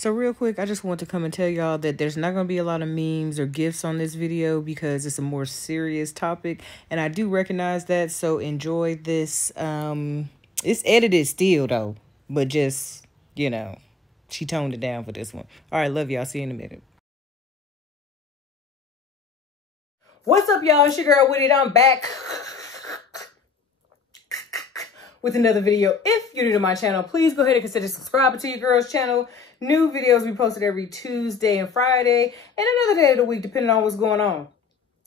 So real quick, I just want to come and tell y'all that there's not going to be a lot of memes or gifs on this video because it's a more serious topic. And I do recognize that. So enjoy this. It's edited still, though. But just, you know, she toned it down for this one. All right, love y'all. See you in a minute. What's up, y'all? It's your girl with it. I'm back with another video. If you're new to my channel, please go ahead and consider subscribing to your girl's channel. New videos we posted every Tuesday and Friday and another day of the week, depending on what's going on.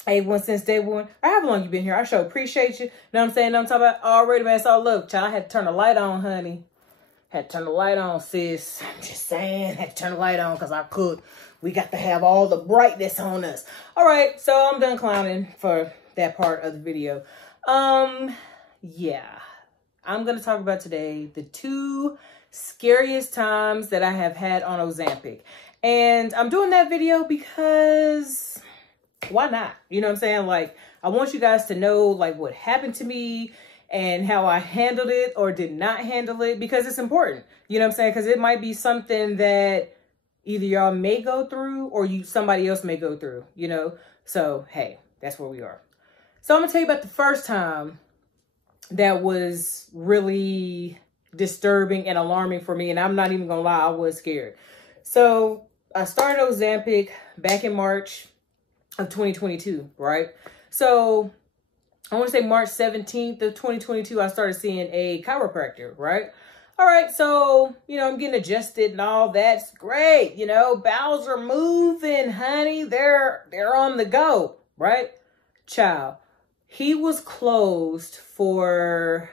A1 since day one, or however long you've been here. I sure appreciate you. Know what I'm saying? Know what I'm talking about? Already, man. So look, child, I had to turn the light on, honey. Had to turn the light on, sis. I'm just saying, had to turn the light on because I could. We got to have all the brightness on us. All right, so I'm done clowning for that part of the video. Yeah. I'm going to talk about today the 2 scariest times that I have had on Ozempic. And I'm doing that video because why not? You know what I'm saying? Like, I want you guys to know like what happened to me and how I handled it or did not handle it, because it's important. You know what I'm saying? Because it might be something that either y'all may go through or somebody else may go through, you know? So, hey, that's where we are. So I'm going to tell you about the first time that was really disturbing and alarming for me. And I'm not even gonna lie, I was scared. So I started Ozempic back in March of 2022, right? So I want to say March 17th of 2022, I started seeing a chiropractor, right? All right, so, you know, I'm getting adjusted and all that's great. You know, bowels are moving, honey. They're on the go, right? Child. He was closed for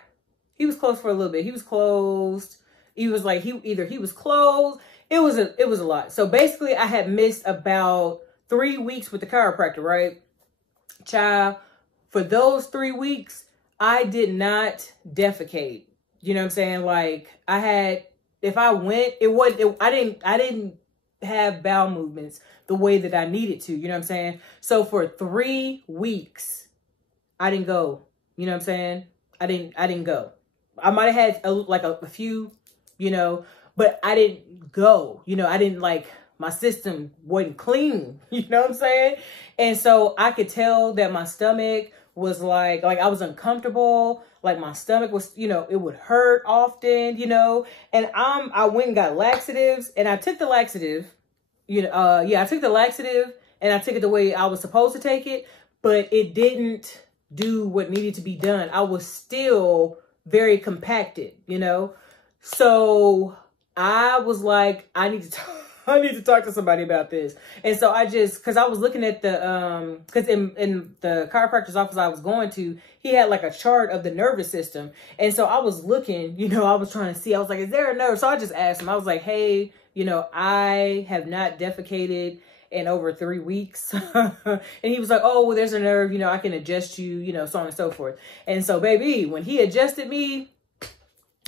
a little bit. He was closed. He was like, he was closed. It was a lot. So basically I had missed about 3 weeks with the chiropractor, right? Child, for those 3 weeks, I did not defecate. You know what I'm saying? Like if I went, I didn't have bowel movements the way that I needed to, you know what I'm saying? So for 3 weeks, I didn't go. You know what I'm saying? I didn't go. I might have had a few, you know, but I didn't go. You know, I didn't my system wasn't clean. You know what I'm saying? And so I could tell that my stomach was like I was uncomfortable. Like my stomach was, you know, it would hurt often, you know. And I went and got laxatives, and I took the laxative. I took the laxative and I took it the way I was supposed to take it, but it didn't do what needed to be done. I was still very compacted, you know? So I was like, I need to talk to somebody about this. And so cause I was looking at cause in the chiropractor's office I was going to, he had like a chart of the nervous system. And so I was looking, you know, I was trying to see, I was like, is there a nerve? So I just asked him, I was like, hey, you know, I have not defecated in over 3 weeks. And he was like, oh, well, there's a nerve, you know, I can adjust you, you know, so on and so forth. And so, baby, when he adjusted me,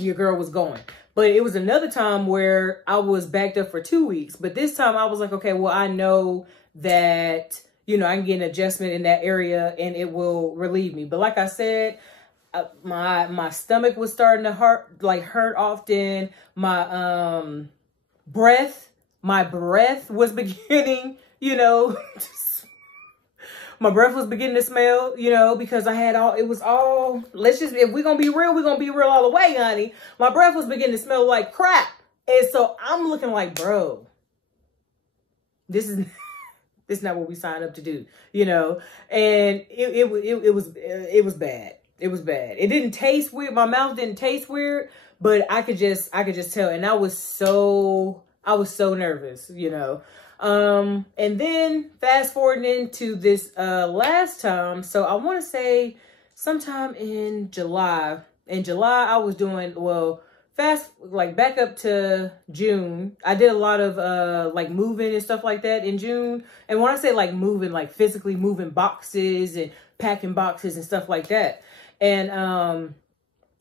your girl was going. But it was another time where I was backed up for 2 weeks. But this time I was like, okay, well, I know that, you know, I can get an adjustment in that area and it will relieve me. But like I said, my stomach was starting to hurt often. My breath was beginning, you know, my breath was beginning to smell, you know, because I had if we're going to be real, we're going to be real all the way, honey. My breath was beginning to smell like crap. And so I'm looking like, bro, this is not what we signed up to do, you know? And it was bad. It was bad. It didn't taste weird. My mouth didn't taste weird, but I could just tell. And I was so nervous, you know. And then fast forwarding into this last time. So I want to say sometime in July. In July, I was doing, back up to June. I did a lot of moving and stuff like that in June. And when I say moving, physically moving boxes and packing boxes and stuff like that. And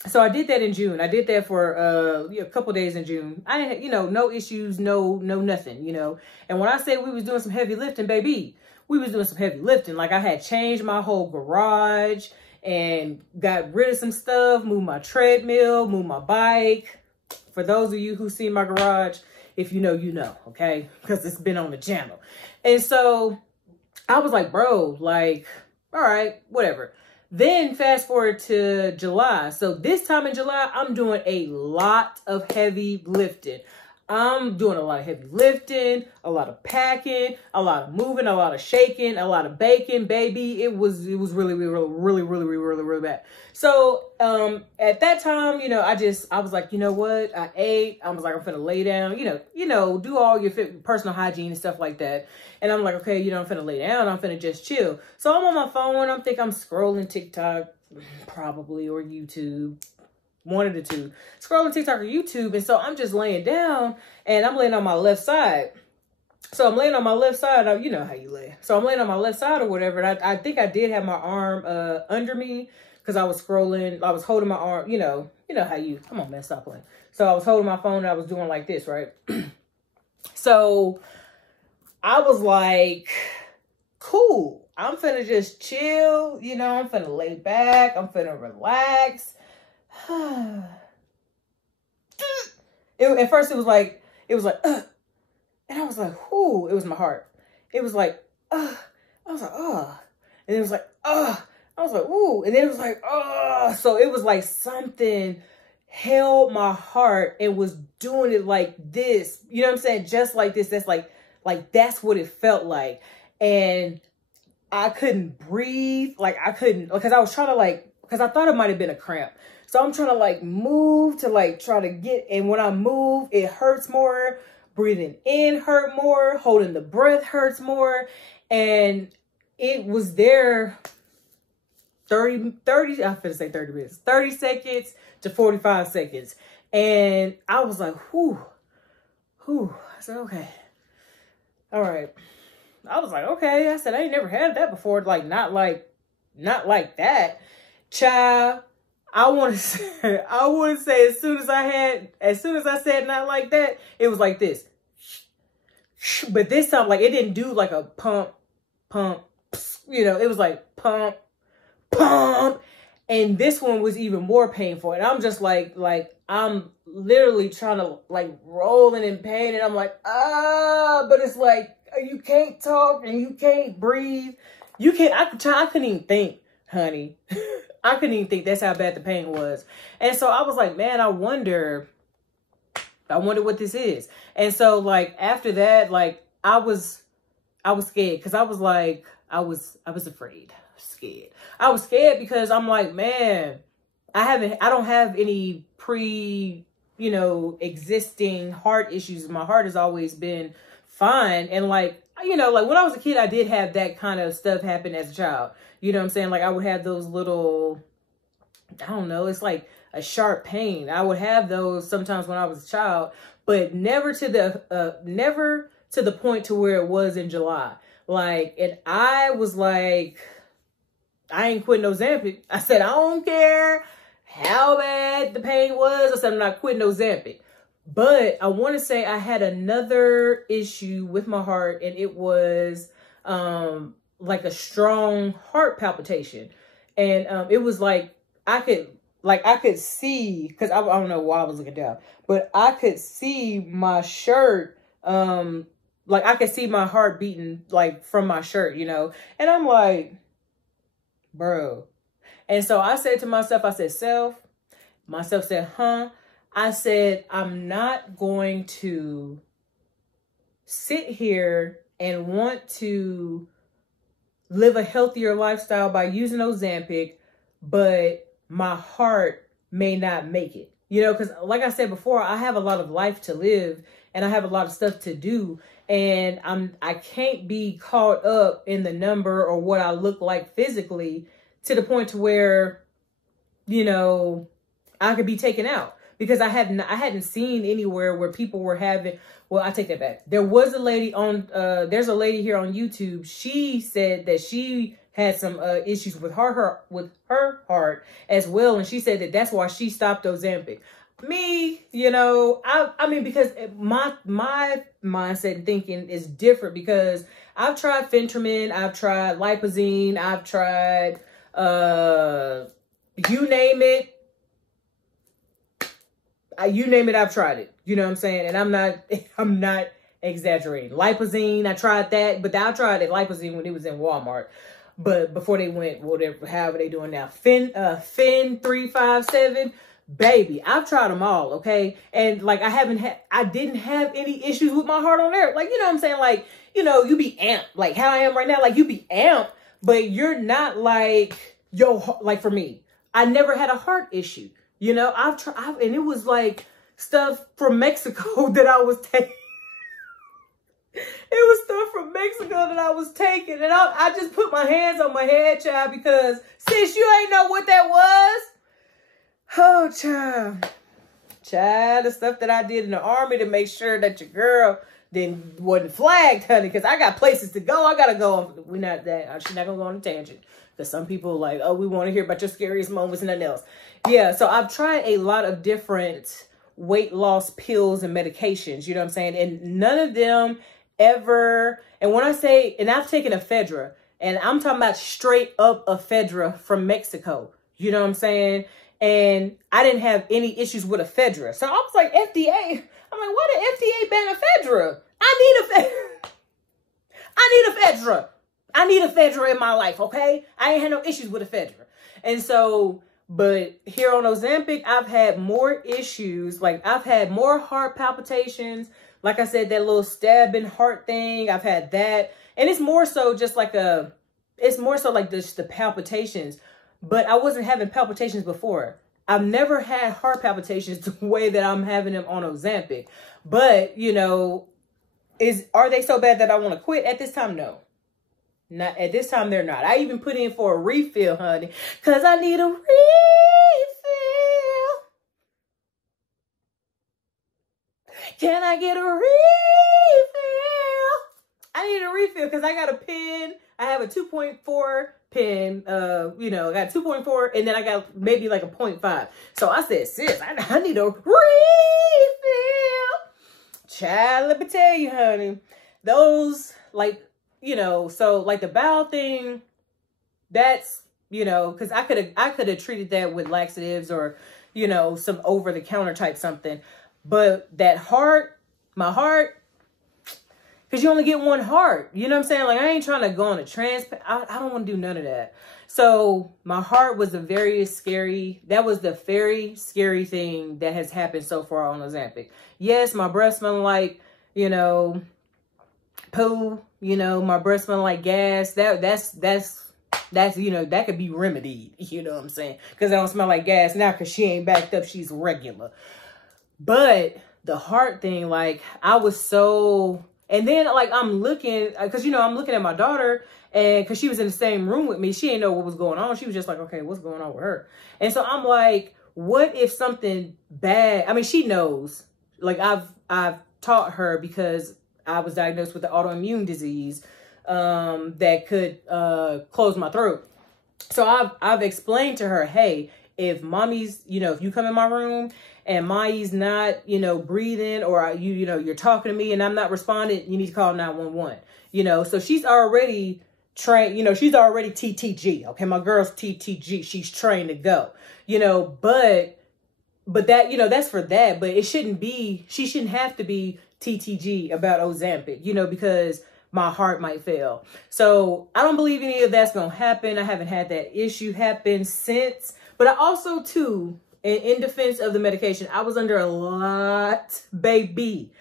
so I did that in June. I did that for a couple days in June. I didn't, you know, no issues, no nothing, you know. And when I say we was doing some heavy lifting, baby, we was doing some heavy lifting. Like I had changed my whole garage and got rid of some stuff, moved my treadmill, moved my bike. For those of you who see my garage, If you know, you know, okay? Because it's been on the channel. And so I was like, bro, like, all right, whatever. Then fast forward to July. So this time in July, I'm doing a lot of heavy lifting. I'm doing a lot of heavy lifting, a lot of packing, a lot of moving, a lot of shaking, a lot of baking, baby. It was really bad. So, at that time, you know, I was like, you know what? I ate. I was like, I'm finna lay down, you know, do all your personal hygiene and stuff like that. And I'm like, okay, you know, I'm finna lay down. I'm finna just chill. So I'm on my phone. I'm scrolling TikTok, probably, or YouTube. One of the two, scrolling TikTok or YouTube. And so I'm just laying down and I'm laying on my left side. So I'm laying on my left side. You know how you lay. So I'm laying on my left side or whatever. And I think I did have my arm under me because I was scrolling. I was holding my arm, you know how you, come on, man, stop playing. So I was holding my phone and I was doing like this, right? So I was like, cool. I'm finna just chill. You know, I'm finna lay back. I'm finna relax. At first it was like, and I was like, whoo, it was my heart. It was like, I was like, and it was like, I was like, ooh, and then it was like, so it was like something held my heart and was doing it like this, you know what I'm saying? Just like this. That's like that's what it felt like. And I couldn't breathe. Like I couldn't, because I was trying to because I thought it might've been a cramp. So I'm trying to move to try to get, and when I move, it hurts more. Breathing in hurt more. Holding the breath hurts more. And it was there 30 seconds to 45 seconds. And I was like, whew. I said, okay. All right. I was like, okay. I said, I ain't never had that before. Not like that. Child. I want to say as soon as I said not like that, it was like this. But this time, it didn't do like a pump, you know, it was like pump. And this one was even more painful. And I'm just like I'm literally trying to rolling in pain. And I'm like, but it's like, you can't talk and you can't breathe. I couldn't even think, honey. I couldn't even think. That's how bad the pain was. And so I was like, man, I wonder what this is. And so after that, I was scared because I was like, I was afraid, scared. I was scared because I'm like, man, I don't have any existing heart issues. My heart has always been fine. And when I was a kid, I did have that kind of stuff happen as a child. You know what I'm saying? I would have those little, I don't know, it's like a sharp pain. I would have those sometimes when I was a child, but never to the point to where it was in July. And I was like, I ain't quitting Ozempic. I said, I don't care how bad the pain was. I said, I'm not quitting Ozempic. But I want to say I had another issue with my heart, and it was a strong heart palpitation. And it was I could see, because I don't know why I was looking down, but I could see my shirt, I could see my heart beating from my shirt, you know. And I'm like, bro. And so I said to myself, myself said, I said, I'm not going to sit here and want to live a healthier lifestyle by using Ozempic, but my heart may not make it. You know, because like I said before, I have a lot of life to live and I have a lot of stuff to do. And I can't be caught up in the number or what I look like physically to the point to where, you know, I could be taken out. Because I hadn't seen anywhere where people were having, well, I take that back. There was a lady on, there's a lady here on YouTube. She said that she had some issues with her heart as well. And she said that that's why she stopped Ozempic. Me, you know, I mean, because my mindset and thinking is different because I've tried Phentermine, I've tried Lipozene, I've tried, you name it. You name it, I've tried it. You know what I'm saying? And I'm not exaggerating. Lipozene, I tried that, but I tried that Lipozene when it was in Walmart. But before they went, whatever, however they doing now, Fin 357, baby, I've tried them all, okay? And like, I didn't have any issues with my heart on there. Like, you know what I'm saying? Like, you know, you be amped, like how I am right now, like you be amped, but you're not like, like for me, I never had a heart issue. You know, I've tried, and it was like stuff from Mexico that I was taking. It was stuff from Mexico that I was taking. And I just put my hands on my head, child, because sis, you ain't know what that was. Oh, child. Child, the stuff that I did in the army to make sure that your girl wasn't flagged, honey, because I got places to go. I got to go. She's not going to go on a tangent. Because some people like, oh, we want to hear about your scariest moments and nothing else. Yeah, so I've tried a lot of different weight loss pills and medications, you know what I'm saying? And none of them ever, and when I say, and I've taken ephedra, and I'm talking about straight up ephedra from Mexico, you know what I'm saying? And I didn't have any issues with ephedra. So I was like, FDA, I'm like, why did FDA ban ephedra? I need ephedra. I need ephedra in my life, okay? I ain't had no issues with ephedra. And so, but here on Ozempic, I've had more issues. Like, I've had more heart palpitations. Like I said, that little stabbing heart thing, I've had that. And it's more so just like it's more so like just the palpitations. But I wasn't having palpitations before. I've never had heart palpitations the way that I'm having them on Ozempic. But, you know, are they so bad that I want to quit? At this time, no. Not at this time, they're not. I even put in for a refill, honey, because I need a refill. Can I get a refill? I need a refill because I got a pen. I have a 2.4 pen. You know, I got 2.4, and then I got maybe like a 0.5. So I said, sis, I need a refill. Child, let me tell you, honey, those, like, you know, so like the bowel thing, that's, you know, because I could have treated that with laxatives or, you know, some over the counter type something. But that heart, my heart, because you only get one heart. You know what I'm saying? Like, I ain't trying to go on a transplant. I don't want to do none of that. So my heart was that was the very scary thing that has happened so far on Ozempic. Yes, my breath smelling like, you know, poo. You know, my breath smelling like gas. That's, you know, that could be remedied. You know what I'm saying? Because I don't smell like gas now because she ain't backed up. She's regular. But the heart thing, like, I was so, and then like I'm looking, because, you know, I'm looking at my daughter, and because she was in the same room with me, she didn't know what was going on. She was just like, okay, what's going on with her? And so I'm like, what if something bad, I mean, she knows, like I've taught her because I was diagnosed with an autoimmune disease that could close my throat. So I've explained to her, hey, if mommy's, you know, if you come in my room and Maya's not, you know, breathing, or you know, you're talking to me and I'm not responding, you need to call 911. You know, so she's already trained, you know, she's already TTG. Okay, my girl's TTG. She's trained to go. You know, but that, you know, that's for that. But it shouldn't be, she shouldn't have to be TTG about Ozempic, you know, because my heart might fail. So I don't believe any of that's going to happen. I haven't had that issue happen since. But I also, too, in defense of the medication, I was under a lot, baby.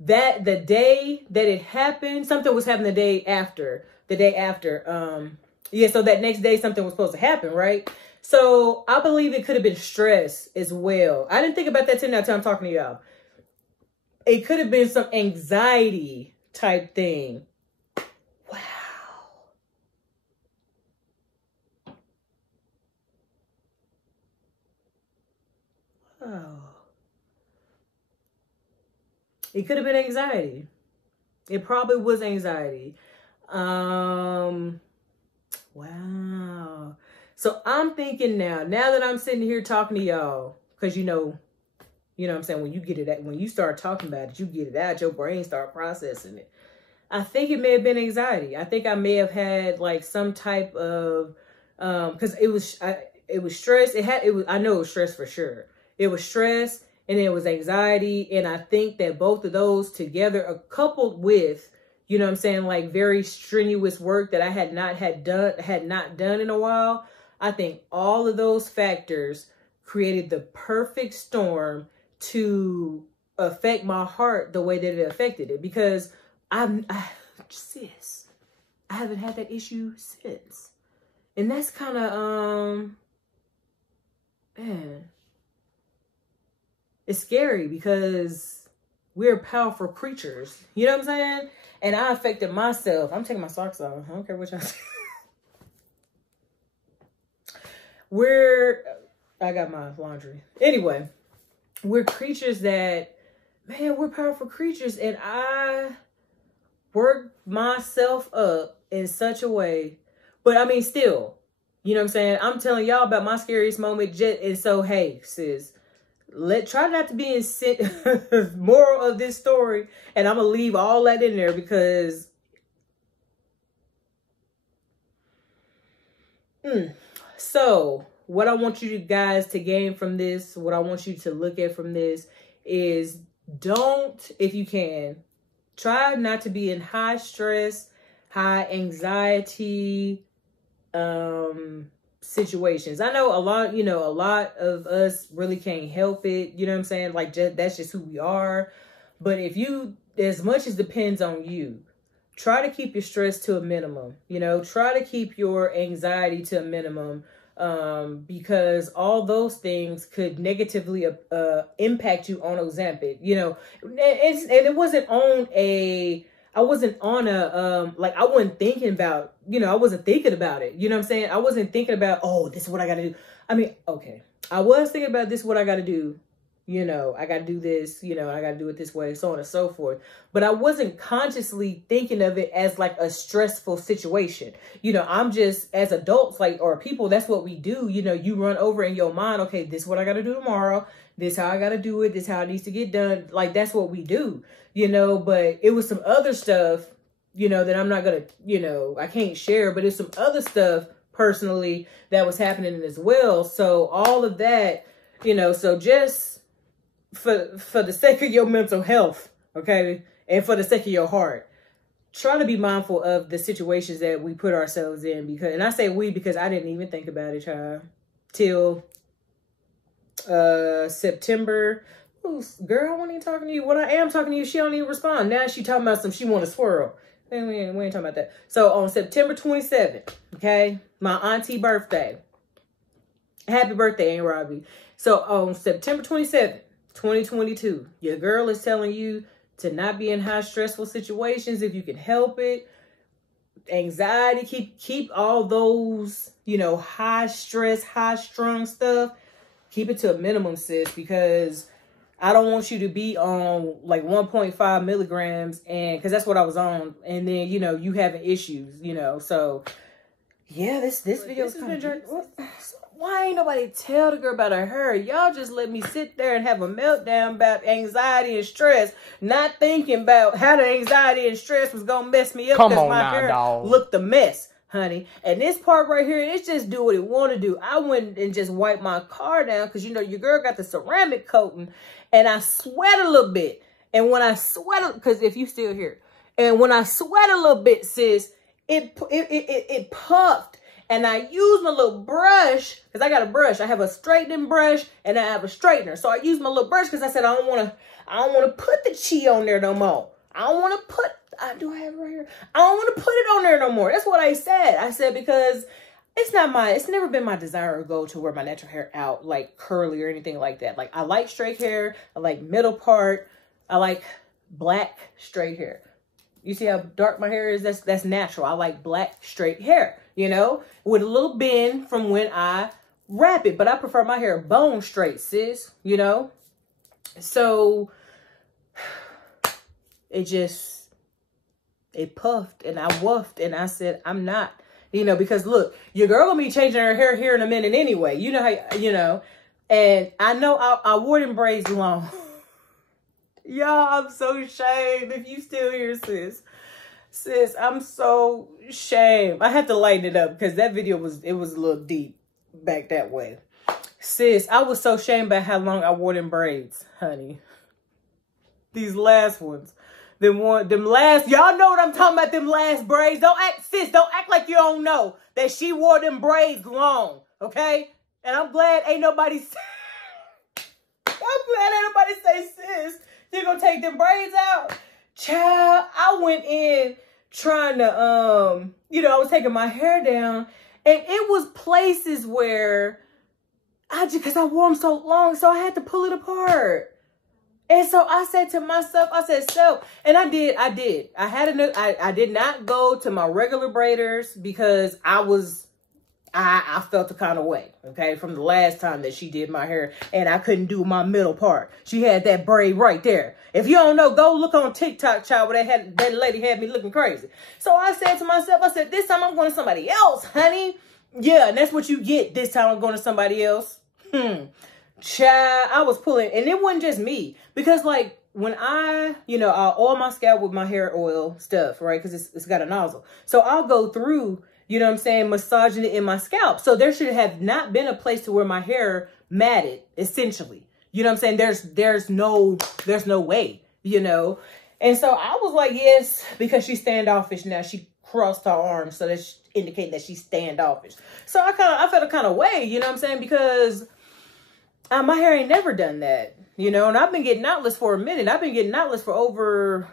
That the day that it happened, something was happening the day after. Yeah, so that next day something was supposed to happen, right? So I believe it could have been stress as well. I didn't think about that till now till I'm talking to y'all. It could have been some anxiety type thing. Wow. Oh. It could have been anxiety. It probably was anxiety. Wow. So I'm thinking now that I'm sitting here talking to y'all, because you know what I'm saying, when you get it out, when you start talking about it, you get it out, your brain start processing it. I think it may have been anxiety. I think I may have had like some type of, because it was stress. I know it was stress for sure. It was stress, and it was anxiety. And I think that both of those together, coupled with, you know what I'm saying, like very strenuous work that I had not done in a while, I think all of those factors created the perfect storm to affect my heart the way that it affected it. Because sis, I haven't had that issue since. And that's kind of, man, it's scary because we're powerful creatures. You know what I'm saying? And I affected myself. I'm taking my socks off. I don't care what y'all say. I got my laundry. Anyway, we're creatures that, man, we're powerful creatures. And I worked myself up in such a way. But I mean, still, you know what I'm saying? I'm telling y'all about my scariest moment. And so, hey, sis, try not to be in moral of this story. And I'm going to leave all that in there because so what I want you guys to gain from this, what I want you to look at from this is don't, if you can, try not to be in high stress, high anxiety situations. I know a lot of us really can't help it. You know what I'm saying? Like, that's just who we are. But if you, as much as depends on you, try to keep your stress to a minimum. You know, try to keep your anxiety to a minimum. Because all those things could negatively impact you on Ozempic, you know, and it wasn't on I wasn't thinking about, you know, I wasn't thinking about it. You know what I'm saying? I wasn't thinking about, oh, this is what I got to do. I mean, okay, I was thinking about this is what I got to do. You know, I got to do this, you know, I got to do it this way, so on and so forth. But I wasn't consciously thinking of it as like a stressful situation. You know, I'm just, as adults, like, or people, that's what we do. You know, you run over in your mind, okay, this is what I got to do tomorrow. This is how I got to do it. This is how it needs to get done. Like, that's what we do, you know, but it was some other stuff, you know, that I'm not going to, you know, I can't share, but it's some other stuff personally that was happening as well. So all of that, you know, so just, for the sake of your mental health, okay, and for the sake of your heart, try to be mindful of the situations that we put ourselves in. Because, and I say we because I didn't even think about it, child, till September. Ooh, girl, I wasn't even talking to you. When I am talking to you, she don't even respond. Now she talking about she want to swirl. And we ain't talking about that. So on September 27th, okay, my auntie birthday. Happy birthday, Aunt Robbie. So on September 27th, 2022, your girl is telling you to not be in high stressful situations if you can help it. Anxiety, keep all those, you know, high stress, high strung stuff, keep it to a minimum, sis, because I don't want you to be on like 1.5 milligrams, and because that's what I was on, and then, you know, you having issues, you know. So yeah, this video is kind of, why ain't nobody tell the girl about her hair? Y'all just let me sit there and have a meltdown about anxiety and stress, not thinking about how the anxiety and stress was going to mess me up because my hair looked a mess, honey. And this part right here, it's just do what it want to do. I went and just wiped my car down because, you know, your girl got the ceramic coating, and I sweat a little bit. And when I sweat, because if you still here, and when I sweat a little bit, sis, it puffed. And I used my little brush, because I got a brush. I have a straightening brush and I have a straightener. So I used my little brush because I said I don't want to put the Chit on there no more. I don't want to put, do I have it right here? I don't want to put it on there no more. That's what I said. I said because it's never been my desire or goal to wear my natural hair out like curly or anything like that. Like, I like straight hair. I like middle part. I like black straight hair. You see how dark my hair is? That's natural. I like black straight hair, you know, with a little bend from when I wrap it. But I prefer my hair bone straight, sis, you know. So it puffed and I woofed and I said, I'm not, you know, because look, your girl gonna be changing her hair here in a minute anyway. You know how, you know, and I know I wore them braids long. Y'all, I'm so ashamed if you still here, sis. Sis, I'm so ashamed. I have to lighten it up because that video was a little deep back that way. Sis, I was so ashamed about how long I wore them braids, honey. These last ones. Them last, y'all know what I'm talking about, them last braids. Don't act like you don't know that she wore them braids long, okay? And I'm glad ain't nobody say, sis, you gonna take them braids out? Child, I went in trying to, you know, I was taking my hair down, and it was places where because I wore them so long, so I had to pull it apart. And so I said to myself, and I did. I did not go to my regular braiders because I felt the kind of way, okay, from the last time that she did my hair, and I couldn't do my middle part. She had that braid right there. If you don't know, go look on TikTok, child, where that lady had me looking crazy. So I said to myself, this time I'm going to somebody else, honey. Yeah, and that's what you get. This time I'm going to somebody else. Child, I was pulling, and it wasn't just me, because like when I oil my scalp with my hair oil stuff, right? Because it's got a nozzle. So I'll go through, you know what I'm saying, massaging it in my scalp. So there should have not been a place to where my hair matted, essentially. You know what I'm saying? There's no way, you know? And so I was like, yes, because she's standoffish now. She crossed her arms, so that's indicating that she's standoffish. So I felt a kind of way, you know what I'm saying? Because my hair ain't never done that, you know? And I've been getting knotless for a minute. I've been getting knotless for over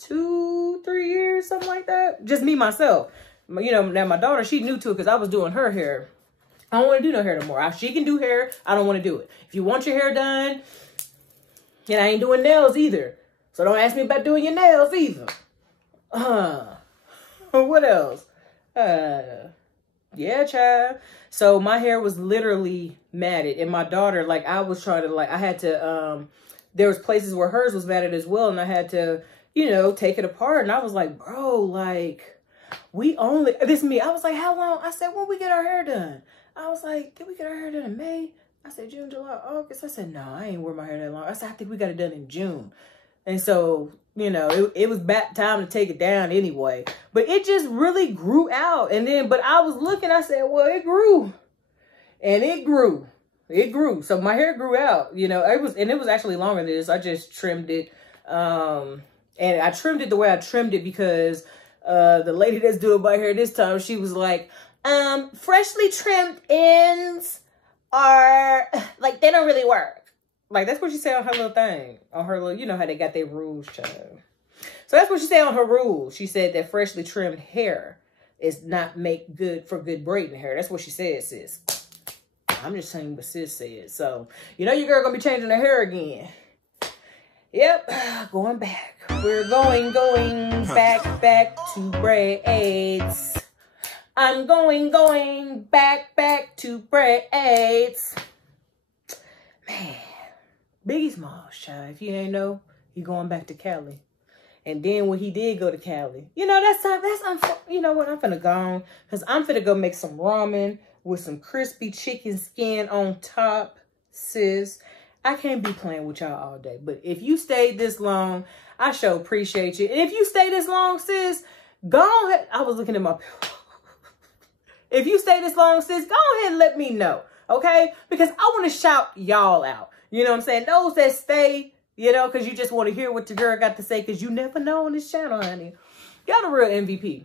2-3 years, something like that. Just me, myself. You know, now my daughter, she new to it because I was doing her hair. I don't want to do no hair no more. She can do hair. I don't want to do it. If you want your hair done, and I ain't doing nails either. So don't ask me about doing your nails either. What else? Yeah, child. So my hair was literally matted, and my daughter, like, I was trying to, like, I had to, there was places where hers was matted as well, and I had to, you know, take it apart. And I was like, bro, like, this is me. I was like, how long? I said, when we get our hair done? I was like, did we get our hair done in May? I said, June, July, August. I said, no, I ain't wear my hair that long. I said, I think we got it done in June. And so, you know, it was back time to take it down anyway. But it just really grew out. And then, but I was looking, I said, well, it grew. And it grew. It grew. So my hair grew out, you know, it was actually longer than this. I just trimmed it. And I trimmed it the way I trimmed it because the lady that's doing my hair this time, she was like, freshly trimmed ends are, like, they don't really work. Like, that's what she said on her little thing. On her little, you know how they got their rules, child. So that's what she said on her rules. She said that freshly trimmed hair is not make good for good braiding hair. That's what she said, sis. I'm just saying what sis said. So, you know your girl gonna be changing her hair again. Yep, going back. We're going back to braids. I'm going back to braids. Man, Biggie Smalls, child. If you ain't know, he going back to Cali. And then when he did go to Cali, you know, you know what? I'm finna go on, because I'm finna go make some ramen with some crispy chicken skin on top, sis. I can't be playing with y'all all day. But if you stayed this long, I sure appreciate you. And if you stay this long, sis, go ahead. I was looking at my... If you stay this long, sis, go ahead and let me know, okay? Because I want to shout y'all out. You know what I'm saying? Those that stay, you know, because you just want to hear what your girl got to say, because you never know on this channel, honey. Y'all the real MVP.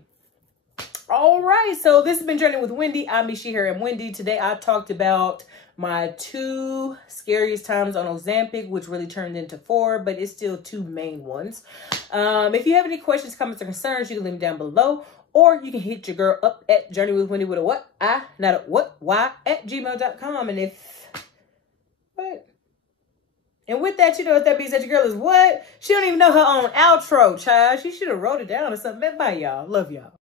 All right, so this has been Journey with Wendy. I'm me, she, her, and Wendy. Today I talked about my 2 scariest times on Ozempic, which really turned into 4, but it's still 2 main ones. If you have any questions, comments, or concerns, you can leave them down below. Or you can hit your girl up at Journey with Wendy with a what? Not a what? Why? At gmail.com. And And with that, you know what that means, that your girl is what? She don't even know her own outro, child. She should have wrote it down or something. Bye, y'all. Love y'all.